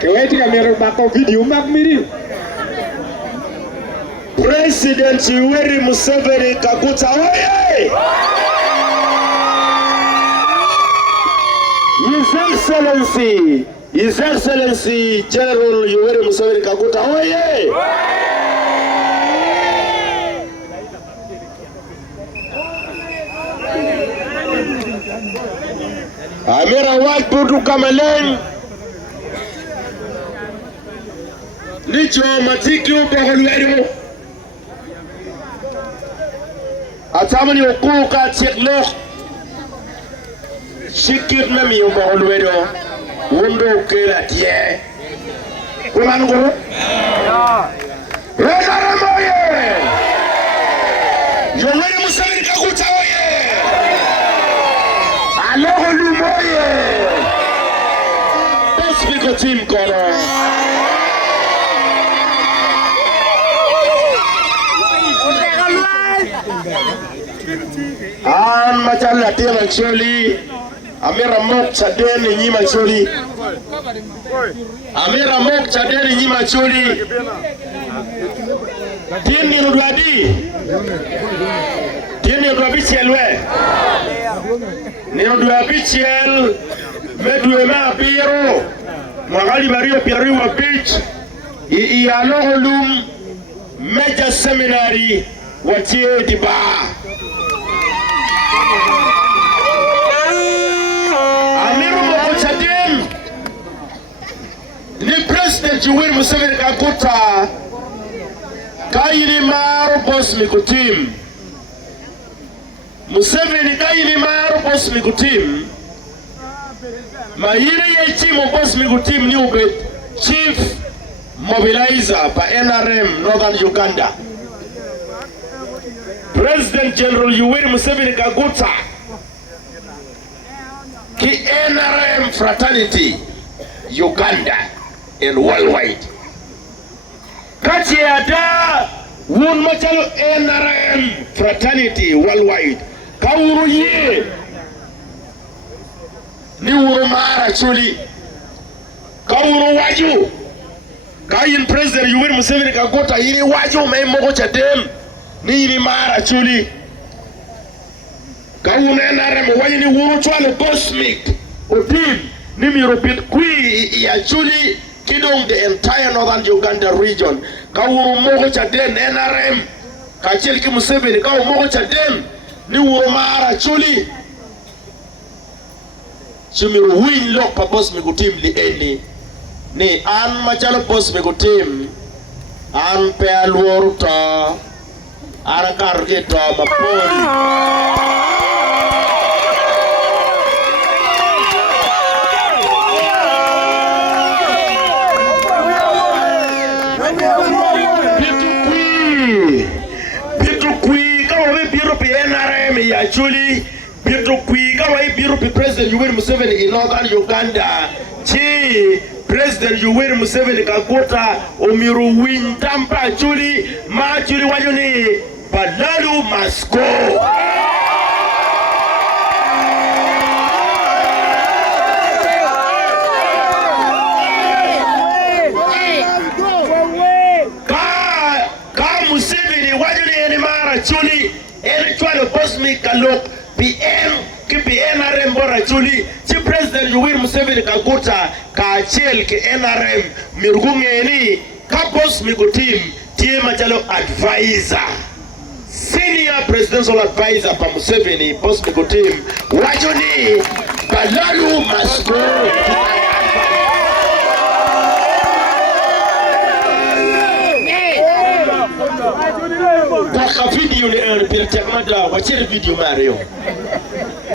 Keweti kamera bako video mak miri. President Yoweri Museveni Kaguta oye! His Excellency General Yoweri Museveni Kaguta oye! Amira wat putu kameleng nicho matiki upahalwero atamani ukuka tseklok shikit na mi upahalwero wundo kela tie kumango Rezara moye Yoweri Museveni Kaguta oye Aloho lumoye Boss team kono An machala tia macholi Amira mok chadeni nyi macholi Amira mok chadeni nyi macholi Tieni nudwadi Tieni nudwabi chelwe Ni nudwabi chel Medwe ma piro Mwagali bario piari wa beach Ialoholum Major Seminary Watie diba Amiru Mokochadim Ni President Yoweri Museveni Kaguta Kaili maro boss mikutim Museveni kaili maro boss mikutim Mahiri ye chimo boss mikutim ni ube Chief Mobilizer pa NRM Northern Uganda President General Yoweri Museveni Kaguta Ki NRM Fraternity Uganda and worldwide Kati ya da wun machalo NRM Fraternity worldwide Kauru ye Ni urumara chuli Kauru waju Kayin President Yoweri Museveni Kaguta Ili waju meimoko chadem Ni ili mara chuli Kauru NRM waju ni uru chwale cosmic Utim Ni miropit kui ya chuli Kidong the entire northern Uganda region Kauru moko chadem NRM Kachil ki Museveni Kauru moko chadem Ni uru mara chuli Chumiru win lok pa boss mikutim li eni Ni an machalo boss mikutim An pe alworu ta Arakar kito mapoli Bitu kui Kama we biro pi NRM ya chuli Bitu kui Kama we biro pi President Yoweri Museveni in Northern Uganda Chi President Yoweri Museveni Kaguta Umiru wintampa chuli Ma chuli wajuni Balalu Masko Ka Museveni wajuni enimara chuli Eni chwale bosmi kalok PM Kipi NRM bora chuli Chi President Yoweri Museveni Kaguta Ka chel ki NRM Mirgungeni Ka boss mikutim Tie machalo advisor Senior Presidential Advisor pa Museveni Boss mikutim Wajuni Balalu Masko Kwa video ni pirtekmada Wachiri video Mario